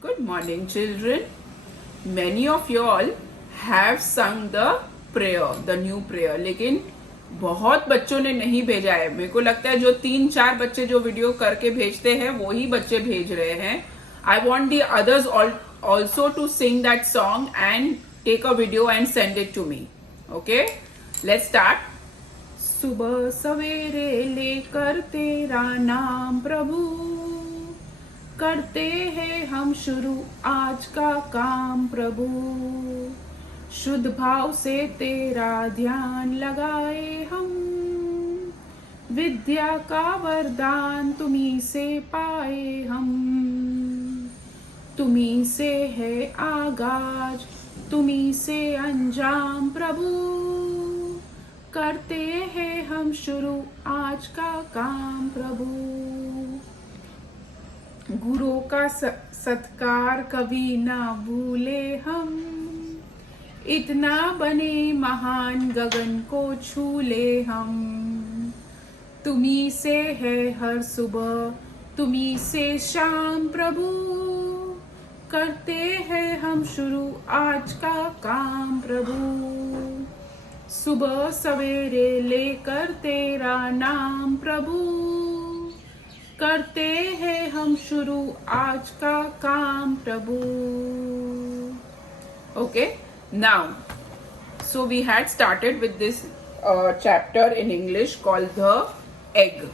Good morning, children. Many of you all have sung the prayer, the new prayer. लेकिन बहुत बच्चों ने नहीं भेजा है. मेरे को लगता है जो 3-4 बच्चे जो वीडियो करके भेजते हैं वो ही बच्चे भेज रहे हैं. I want the others also to sing that song and take a video and send it to me. Okay? Let's start. सुबह सवेरे लेकर तेरा नाम प्रभु, करते हैं हम शुरू आज का काम प्रभु, शुद्ध भाव से तेरा ध्यान लगाए हम, विद्या का वरदान तुम्ही से पाए हम, तुम्ही से है आगाज तुम्ही से अंजाम प्रभु, करते हैं हम शुरू आज का काम प्रभु, गुरु का सत्कार कभी ना भूले हम, इतना बने महान गगन को छू ले हम, तुम्ही से है हर सुबह तुम्ही से शाम प्रभु, करते हैं हम शुरू आज का काम प्रभु, सुबह सवेरे लेकर तेरा नाम प्रभु, करते हैं हम शुरू आज का काम प्रभु. Okay, now, so we had started with this chapter in English called the egg.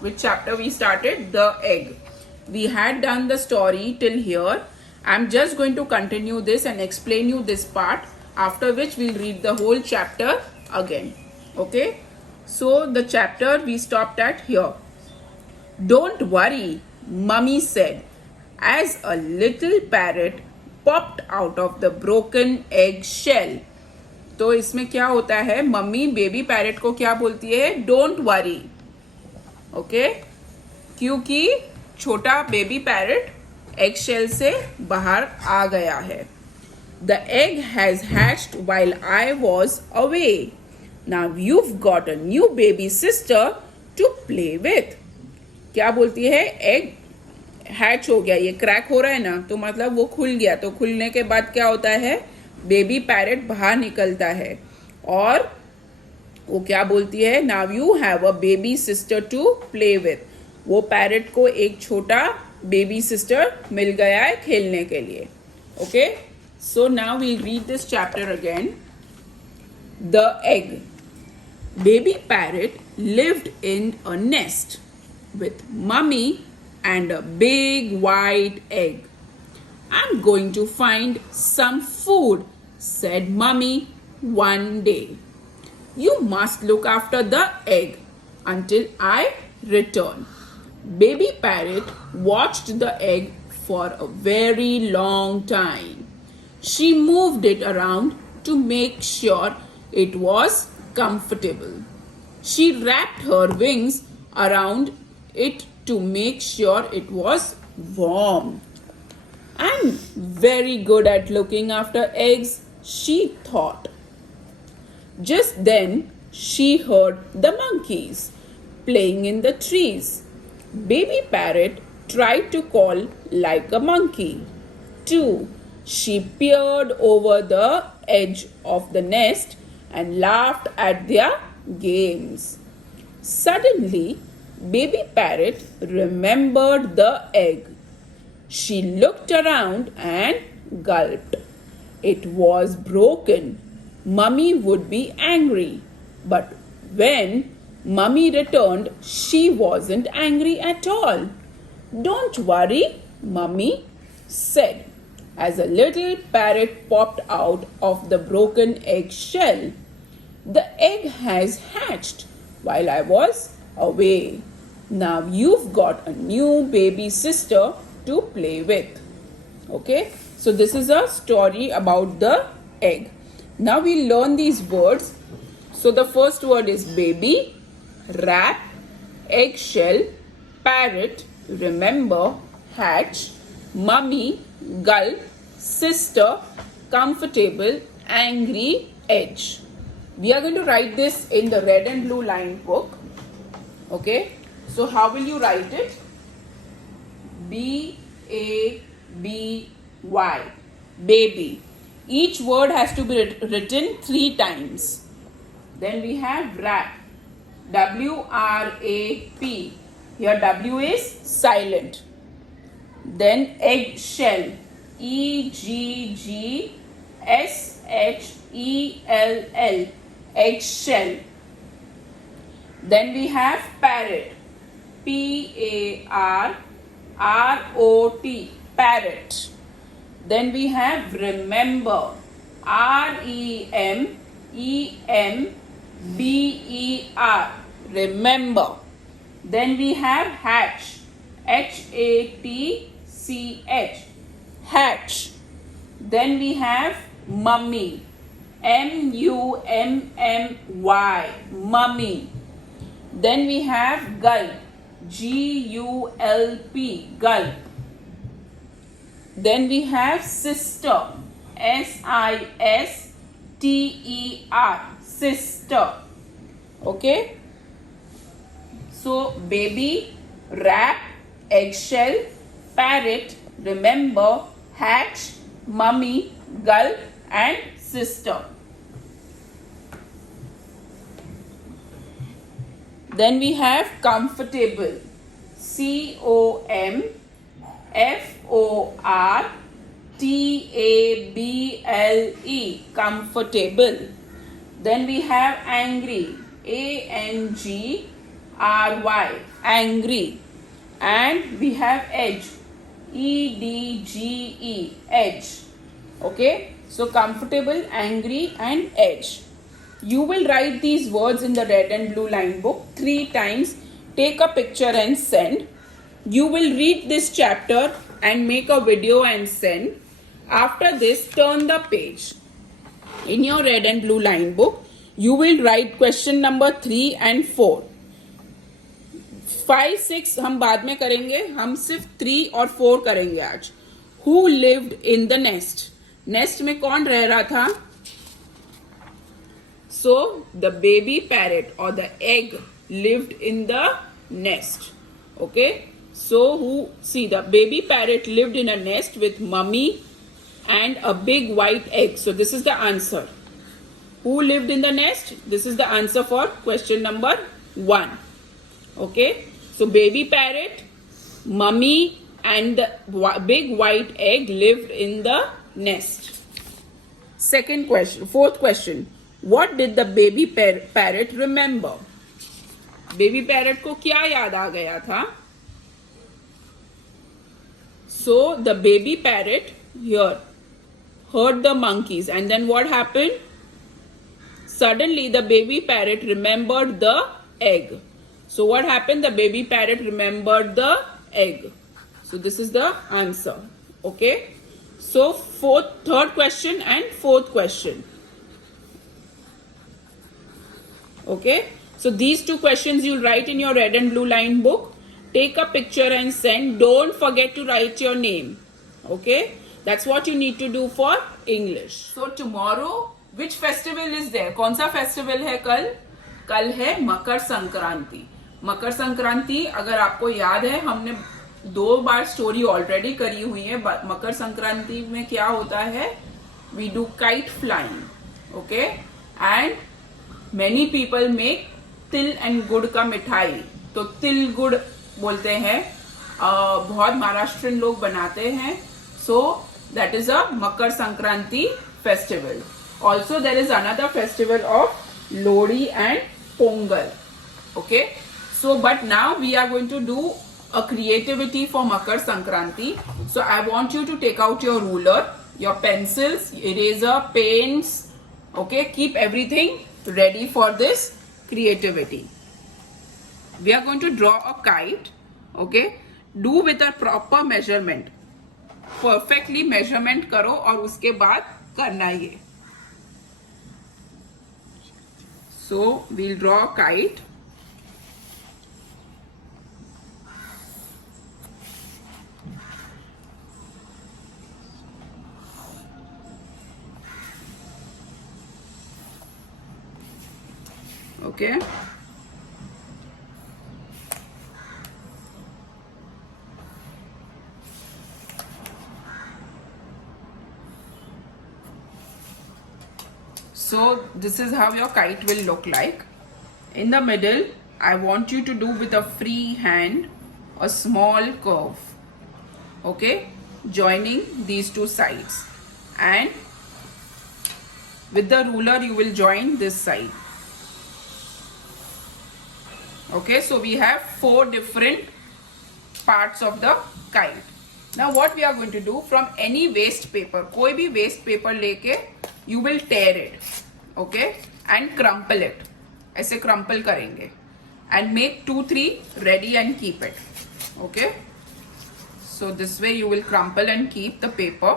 Which chapter we started? The egg. We had done the story till here. I'm just going to continue this and explain you this part, after which we'll read the whole chapter again. Okay, so the chapter we stopped at here. Don't worry, Mummy said, as a little parrot popped out of the broken egg shell. तो इसमें क्या होता है, mummy baby parrot को क्या बोलती है? Don't worry. Okay, क्योंकि छोटा बेबी पैरेट एग शेल से बाहर आ गया है. The egg has hatched while I was away. Now you've got a new baby sister to play with. क्या बोलती है? एग हैच हो गया, ये क्रैक हो रहा है ना, तो मतलब वो खुल गया. तो खुलने के बाद क्या होता है? बेबी पैरेट बाहर निकलता है और वो क्या बोलती है? Now you have a baby sister to play with. वो पैरेट को एक छोटा बेबी सिस्टर मिल गया है खेलने के लिए. Okay, so now we read this chapter again. The egg. Baby parrot lived in a nest with Mummy and a big white egg. I'm going to find some food, said Mummy one day. You must look after the egg until I return. Baby parrot watched the egg for a very long time. She moved it around to make sure it was comfortable. She wrapped her wings around it to make sure it was warm. I'm very good at looking after eggs, she thought. Just then she heard the monkeys playing in the trees. Baby parrot tried to call like a monkey too. She peered over the edge of the nest and laughed at their games. Suddenly Baby parrot remembered the egg. She looked around and gulped. It was broken. Mummy would be angry. But when Mummy returned, she wasn't angry at all. Don't worry, Mummy said, as a little parrot popped out of the broken egg shell. The egg has hatched while I was away. Now you've got a new baby sister to play with. Okay, so this is a story about the egg. Now we learn these words. So the first word is baby, wrap, eggshell, parrot, remember, hatch, mummy, gulp, sister, comfortable, angry, edge. We are going to write this in the red and blue line book. Okay, so how will you write it? B A B Y. Baby. Each word has to be written 3 times. Then we have wrap. WRAP. Here W is silent. Then eggshell. EGGSHELL. Eggshell. Then we have parrot. PARROT. Parrot. Then we have remember. REMEMBER. Remember. Then we have hatch. HATCH. Hatch. Then we have mummy. MUMMY. Mummy. Then we have gulp. GULP. Gulp. Then we have sister. SISTER. Sister. Okay. So baby, wrap, eggshell, parrot, remember, hatch, mummy, gulp and sister. Then we have comfortable. COMFORTABLE. Comfortable. Then we have angry. ANGRY. Angry. And we have edge. EDGE. Edge. Okay. So comfortable, angry and edge. You will write these words in the red and blue line book 3 times. Take a picture and send. You will read this chapter and make a video and send. After this, turn the page. In your red and blue line book, you will write question number 3 and 4. 5, 6 हम बाद में करेंगे. हम सिर्फ 3 और 4 करेंगे आज. Who lived in the nest? Nest में कौन रह रहा था? So the baby parrot or the egg lived in the nest. Okay. So the baby parrot lived in a nest with mummy and a big white egg. So this is the answer. Who lived in the nest? This is the answer for question number 1. Okay. So baby parrot, mummy and the big white egg lived in the nest. Second question, 4th question. What did the baby parrot remember? Baby parrot को क्या याद आ गया था? So the baby parrot here heard the monkeys and then what happened? Suddenly the baby parrot remembered the egg. So what happened? The baby parrot remembered the egg. So this is the answer. Okay. So 3rd question and 4th question. Okay. So these 2 questions you'll write in your red and blue line book. Take a picture and send. Don't forget to write your name. Okay. That's what you need to do for English. So tomorrow, which festival is there? कौन सा festival है कल? कल है मकर संक्रांति. मकर संक्रांति अगर आपको याद है हमने 2 बार स्टोरी ऑलरेडी करी हुई है. मकर संक्रांति में क्या होता है? We do kite flying. Okay. And many people make तिल एंड गुड़ का मिठाई. तो तिल गुड़ बोलते हैं. बहुत महाराष्ट्रियन लोग बनाते हैं. So that is a Makar Sankranti festival. Also there is another festival of Lodi and Pongal. Okay. So but now we are going to do a creativity for Makar Sankranti. So I want you to take out your ruler, your pencils, eraser, paints. Okay. Keep everything ready for this creativity. We are going to draw a kite. Okay. Do with a proper measurement. Perfectly measurement करो और उसके बाद करना ये. So we'll draw a kite. Okay. So this is how your kite will look like. In the middle, I want you to do with a free hand a small curve, okay, joining these two sides, and with the ruler you will join this side. Okay, so we have 4 different parts of the kite. Now what we are going to do, from any waste paper, कोई भी waste paper लेके you will tear it, okay, and crumple it. ऐसे crumple करेंगे and make 2-3 ready and keep it. Okay, so this way you will crumple and keep the paper.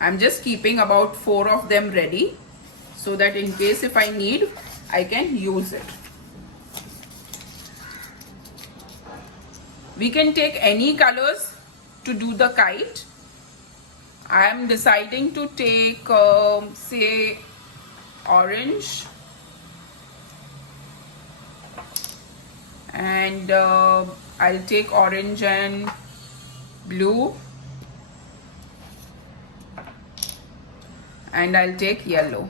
I'm just keeping about 4 of them ready so that in case if I need, I can use it. We can take any colors to do the kite. I am deciding to take say orange and I'll take orange and blue, and I'll take yellow.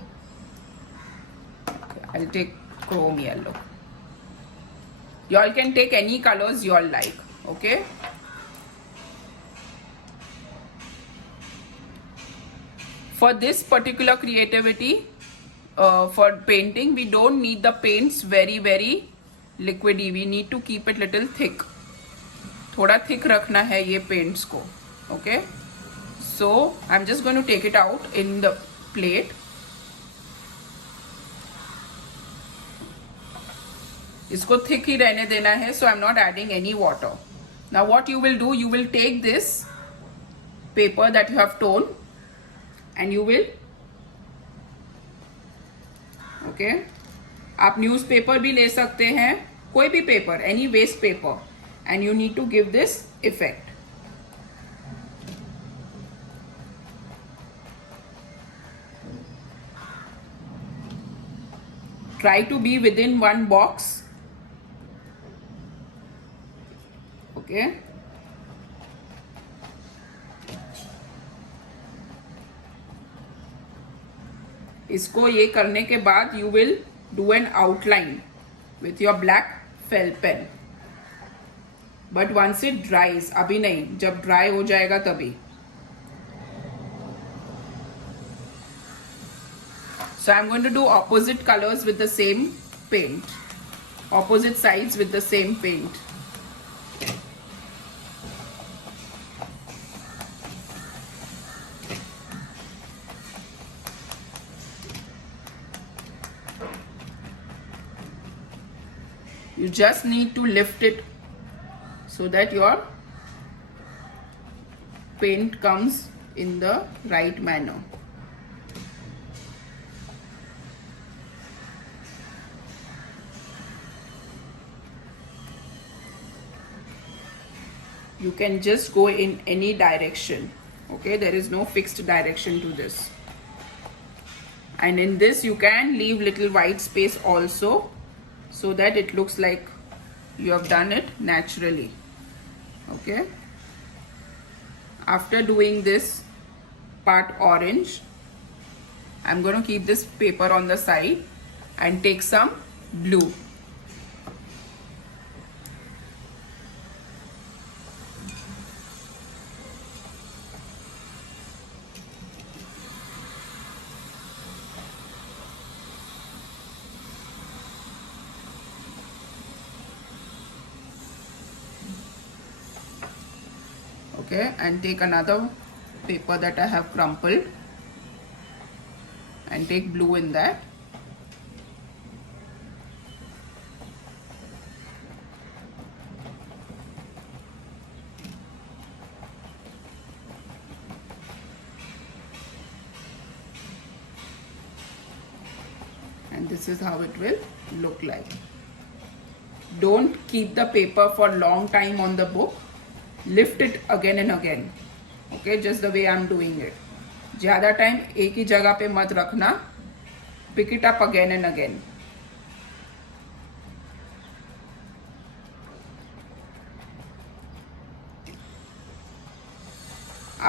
Okay, I'll take chrome yellow. Y'all can take any colors y'all like, okay? For this particular creativity, for painting, we don't need the paints very liquidy. We need to keep it little thick. थोड़ा thick रखना है ये paints को, okay? So I'm just going to take it out in the plate. इसको thick ही रहने देना है, so I'm not adding any water. Now what you will do, you will take this paper that you have torn and you will, okay, आप newspaper भी ले सकते हैं, कोई भी paper, any waste paper, and you need to give this effect. Try to be within one box, okay? इसको ये करने के बाद you will do an outline with your black felt pen. But once it dries, अभी नहीं, जब dry हो जाएगा तभी. So I'm going to do opposite colors with the same paint, opposite sides with the same paint. You just need to lift it so that your paint comes in the right manner. You can just go in any direction, okay? There is no fixed direction to this. And in this you can leave little white space also, so that it looks like you have done it naturally, okay? After doing this part orange, I'm going to keep this paper on the side and take some blue. Okay, and take another paper that I have crumpled and take blue in that. And this is how it will look like. Don't keep the paper for a long time on the book. Lift it again and again, okay, just the way I'm doing it. ज़्यादा time एक ही जगह पे मत रखना. Pick it up again and again.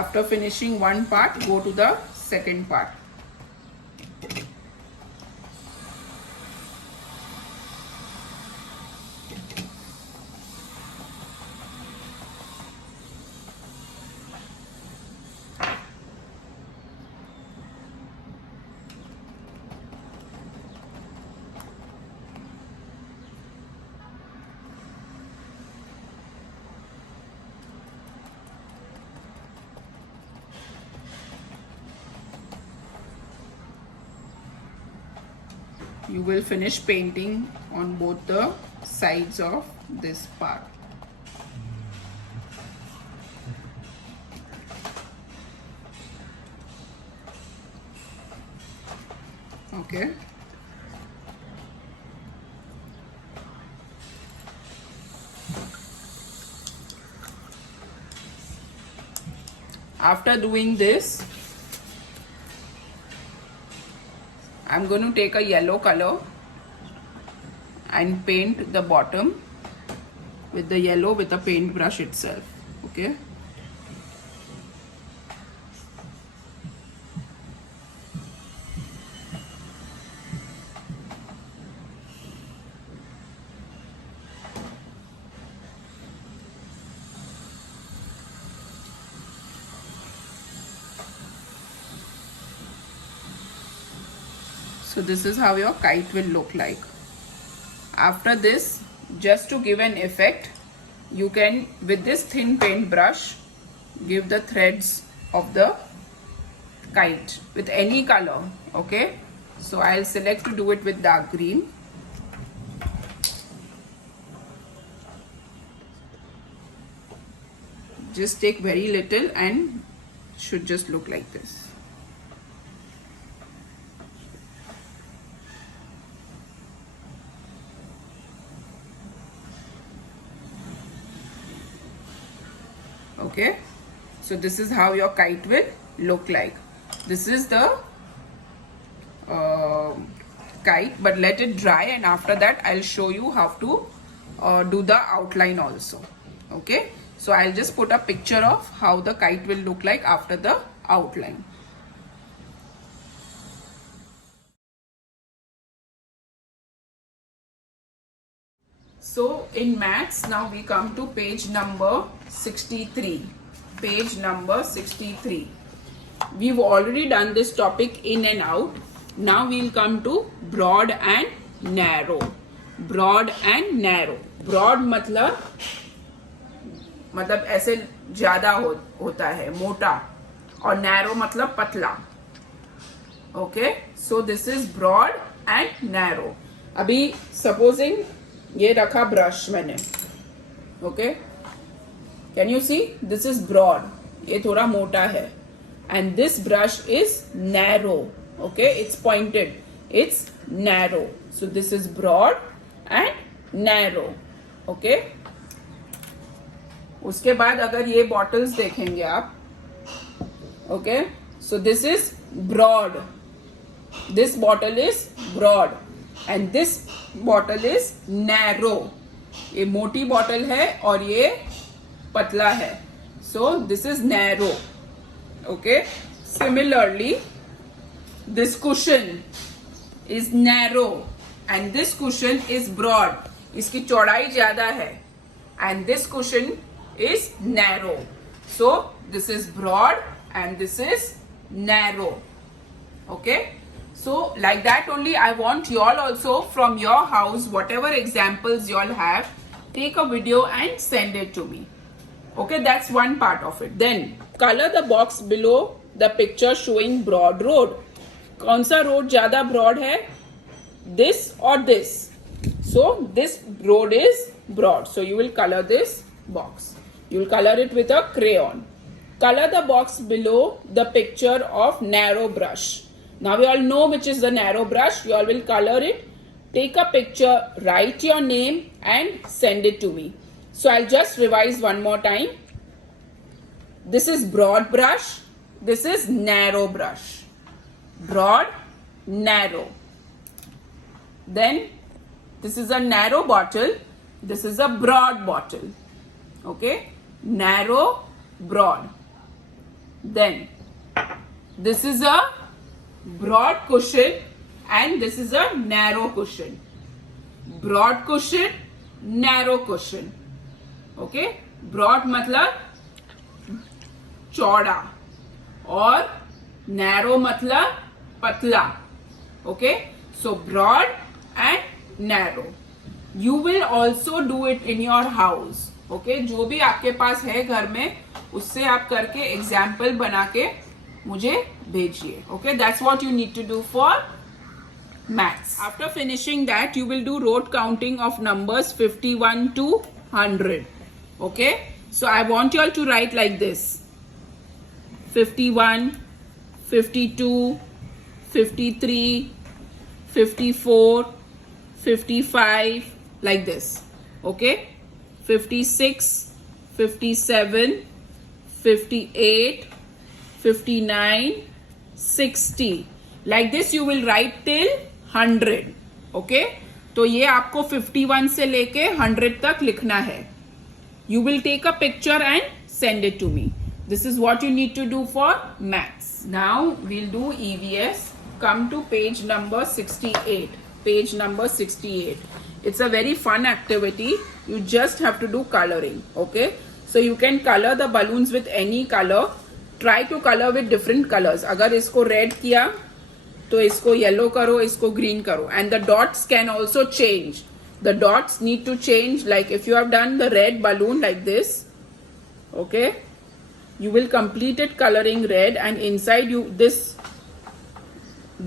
After finishing one part, go to the second part. You will finish painting on both the sides of this part. Okay. After doing this, I'm going to take a yellow color and paint the bottom with the yellow with a paintbrush itself. Okay. So this is how your kite will look like. After this, just to give an effect, you can, with this thin paintbrush, give the threads of the kite with any color. Okay. So I'll select to do it with dark green. Just take very little and should just look like this. Okay, so this is how your kite will look like. This is the kite, but let it dry, and after that I'll show you how to do the outline also. Okay, so I'll just put a picture of how the kite will look like after the outline. So in maths, now we come to page number 63. Page number 63. We've already done this topic in and out. Now we'll come to broad and narrow. Broad and narrow. Broad मतलब ऐसे ज़्यादा होता है, मोटा, और narrow मतलब पतला. Okay, so this is broad and narrow. अभी supposing ये रखा ब्रश मैंने. Okay, can you see, this is broad, ये थोड़ा मोटा है, and this brush is narrow. Okay, it's pointed, it's narrow. So this is broad and narrow. Okay, उसके बाद अगर ये बॉटल्स देखेंगे आप, okay, so this is broad, this bottle is broad, and this bottle is narrow. ये मोटी bottle है और ये पतला है. So this is narrow. Okay, similarly this cushion is narrow and this cushion is broad. इसकी चौड़ाई ज्यादा है, and this cushion is narrow. So this is broad and this is narrow. Okay, so like that only I want you all also from your house, whatever examples you all have, take a video and send it to me. Okay, that's one part of it. Then color the box below the picture showing broad road. कौन सा road ज़्यादा broad है? This or this? So this road is broad. So you will color this box. You will color it with a crayon. Color the box below the picture of narrow brush. Now we all know which is the narrow brush. You all will color it. Take a picture, write your name and send it to me. So I'll just revise one more time. This is broad brush. This is narrow brush. Broad, narrow. Then this is a narrow bottle. This is a broad bottle. Okay? Narrow, broad. Then this is a broad cushion and this is a narrow cushion. Broad cushion, narrow cushion. Okay, broad मतलब चौड़ा और narrow मतलब पतला. Okay, so broad and narrow. You will also do it in your house. Okay, जो भी आपके पास है घर में उससे आप करके एग्जाम्पल बना के मुझे भेजिए. Okay, that's what you need to do for maths. After finishing that, you will do rote counting of numbers 51 to 100. Okay, so I want you all to write like this: 51, 52, 53, 54, 55, like this. Okay, 56, 57, 58, 59, 60. Like this you will write till 100. Okay, तो ये आपको 51 से लेके 100 तक लिखना है. You will take a picture and send it to me. This is what you need to do for maths. Now we'll do EVS. Come to page number 68. Page number 68. It's a very fun activity. You just have to do coloring. Okay, so you can color the balloons with any color. Try to color with different colors. अगर इसको red किया तो इसको yellow करो, इसको green करो. And the dots can also change. The dots need to change. Like if you have done the red balloon like this, okay, you will complete it coloring red, and inside you this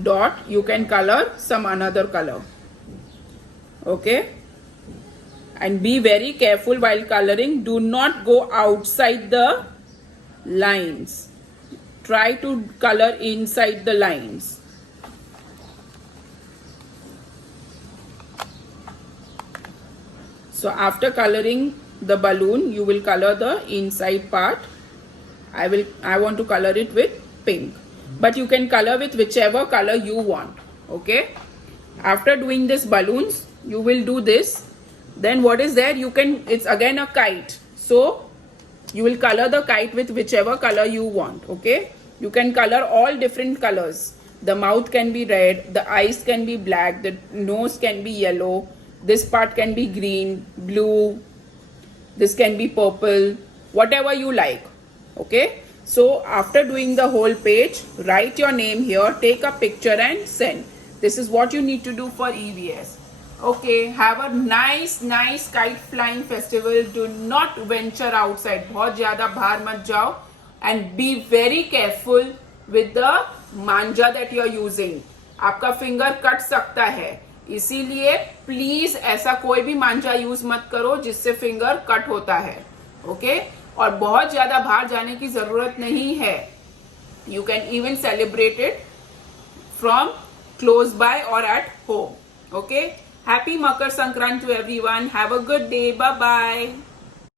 dot you can color some another color. Okay, and be very careful while coloring. Do not go outside the lines. Try to color inside the lines. So after coloring the balloon, you will color the inside part. I want to color it with pink, but you can color with whichever color you want. Okay, after doing this balloons, you will do this. Then what is there? It's again a kite. So you will color the kite with whichever color you want. Okay, you can color all different colors. The mouth can be red, the eyes can be black, the nose can be yellow, this part can be green, blue, this can be purple, whatever you like. Okay, so after doing the whole page, write your name here, take a picture and send. This is what you need to do for EVS. Okay, have a nice kite flying festival. Do not venture outside. बहुत ज़्यादा बाहर मत जाओ. And be very careful with the Manjha that you are using. आपका finger cut सकता है, इसीलिए please ऐसा कोई भी मांझा यूज मत करो जिससे फिंगर कट होता है. ओके, और बहुत ज्यादा बाहर जाने की जरूरत नहीं है. You can even celebrate it from close by और at home. Okay, happy Makar Sankranti to everyone. Have a good day. Bye bye.